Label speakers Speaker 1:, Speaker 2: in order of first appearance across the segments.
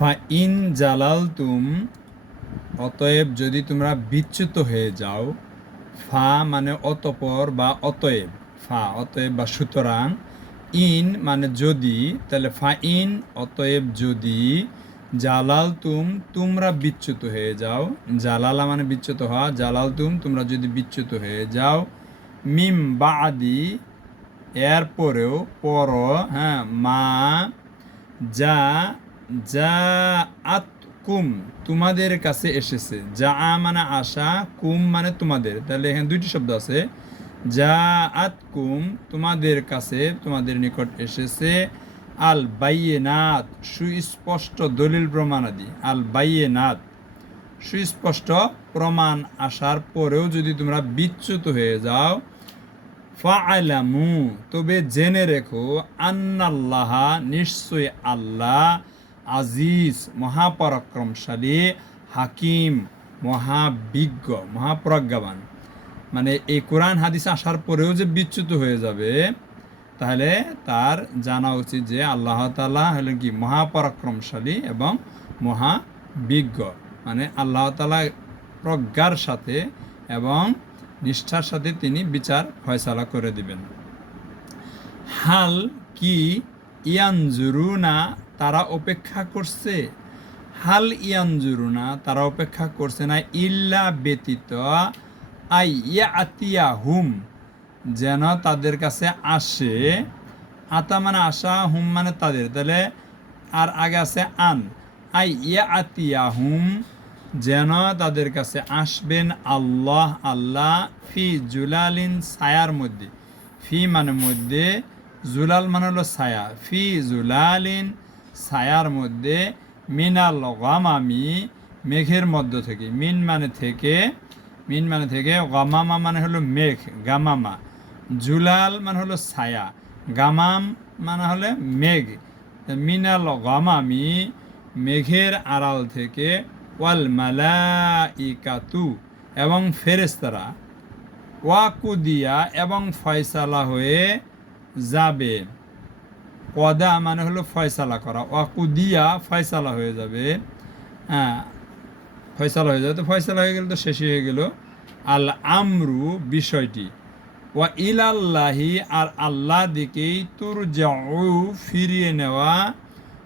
Speaker 1: ফা ইন জালাল তুম, অতএব যদি তোমরা বিচ্যুত হয়ে যাও, ফা মানে অতপর বা অতএব, ফা, অতএব বা সুতরাং, ইন মানে যদি, তাহলে ফা ইন অতএব যদি, জালাল তুম, তোমরা বিচ্যুত হয়ে যাও, জালালা মানে বিচ্যুত হওয়া, জালাল তুম, তোমরা যদি বিচ্যুত হয়ে যাও, মিম বা আদি এরপরেও পর হ্যাঁ মা, যা যা আত কুম তোমাদের কাছে এসেছে। যা মানে আশা, কুম মানে তোমাদের। তাহলে এখানে দুইটি শব্দ আছে। যা আত কুম তোমাদের কাছে, তোমাদের নিকট এসেছে আল বাইয়ে নাথ সুস্পষ্ট দলিল প্রমাণাদি। আল বাইয়ে নাথ সুস্পষ্ট প্রমাণ আসার পরেও যদি তোমরা বিচ্যুত হয়ে যাও, ফাআলামু, তবে জেনে রেখো, আন্নাল্লাহ, নিশ্চয় আল্লাহ আজিজ মহাপরাক্রমশালী হাকিম, মহাবিজ্ঞ, মহাপ্রজ্ঞাবান। মানে এই কোরআন হাদিস আসার পরেও যে বিচ্যুত হয়ে যাবে, তাহলে তার জানা উচিত যে আল্লাহ তালা হলেন কি? মহাপরাক্রমশালী এবং মহাবিজ্ঞ। মানে আল্লাহ তালা প্রজ্ঞার সাথে এবং নিষ্ঠার সাথে তিনি বিচার ফয়সালা করে দিবেন। হাল কি ইয়ানজুরুনা তারা অপেক্ষা করছে? হাল ইয়ানজুরুনা তারা অপেক্ষা করছে না, ইল্লা ব্যতীত আই ইয়া হুম যেন তাদের কাছে আসে। আতা মানে আসা, হুম মানে তাদের। তাহলে আর আগে আছে আন। আই ইয়া আতিয়া হুম যেন তাদের কাছে আসবেন আল্লাহ আল্লাহ ফি জুলালিন ছায়ার মধ্যে। ফি মানে মধ্যে জুলাল মানে হলো ছায়া। ফি জুলালিন ছায়ার মধ্যে মিনাল গামামি মেঘের মধ্য থেকে। মিন মানে থেকে, মিন মানে থেকে, গামামা মানে হলো মেঘ, গামামা। জুলাল মানে হলো ছায়া, গামাম মানে হলে মেঘ। মিনাল গামামি মেঘের আড়াল থেকে, ওয়াল মালাইকাতু এবং ফেরেস্তারা ওয়াকুদিয়া এবং ফয়সালা হয়ে যাবে। কদা মানে হলো ফয়সালা করা। ওয়াকুদিয়া ফয়সালা হয়ে যাবে। হ্যাঁ ফয়সালা হয়ে যাবে। তো ফয়সালা হয়ে গেলে তো শেষই হয়ে গেল। আল আমরু বিষয়টি। ওয়া ইলাল্লাহি আর আল্লাহ দিকেই তুর ফিরিয়ে নেওয়া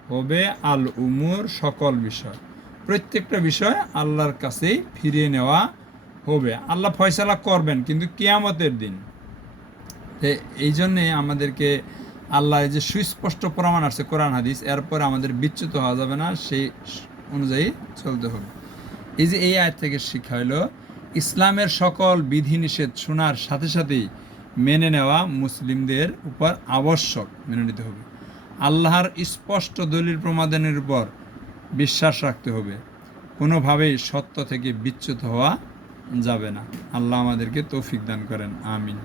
Speaker 1: হবে আল উমুর সকল বিষয়। প্রত্যেকটা বিষয় আল্লাহর কাছেই ফিরিয়ে নেওয়া হবে। আল্লাহ ফয়সালা করবেন, কিন্তু কেয়ামতের দিন। এই জন্যে আমাদেরকে আল্লাহ যে সুস্পষ্ট প্রমাণ আসছে, কোরআন, হাদিস, এরপর আমাদের বিচ্যুত হওয়া যাবে না, সেই অনুযায়ী চলতে হবে। এই যে এই আয় থেকে শিক্ষা হলো ইসলামের সকল বিধিনিষেধ শোনার সাথে সাথেই মেনে নেওয়া মুসলিমদের উপর আবশ্যক মেনে নিতে হবে। আল্লাহর স্পষ্ট দলিল প্রমাদানের উপর বিশ্বাস রাখতে হবে। কোনোভাবেই সত্য থেকে বিচ্যুত হওয়া যাবে না। আল্লাহ আমাদেরকে তৌফিক দান করেন। আমিন।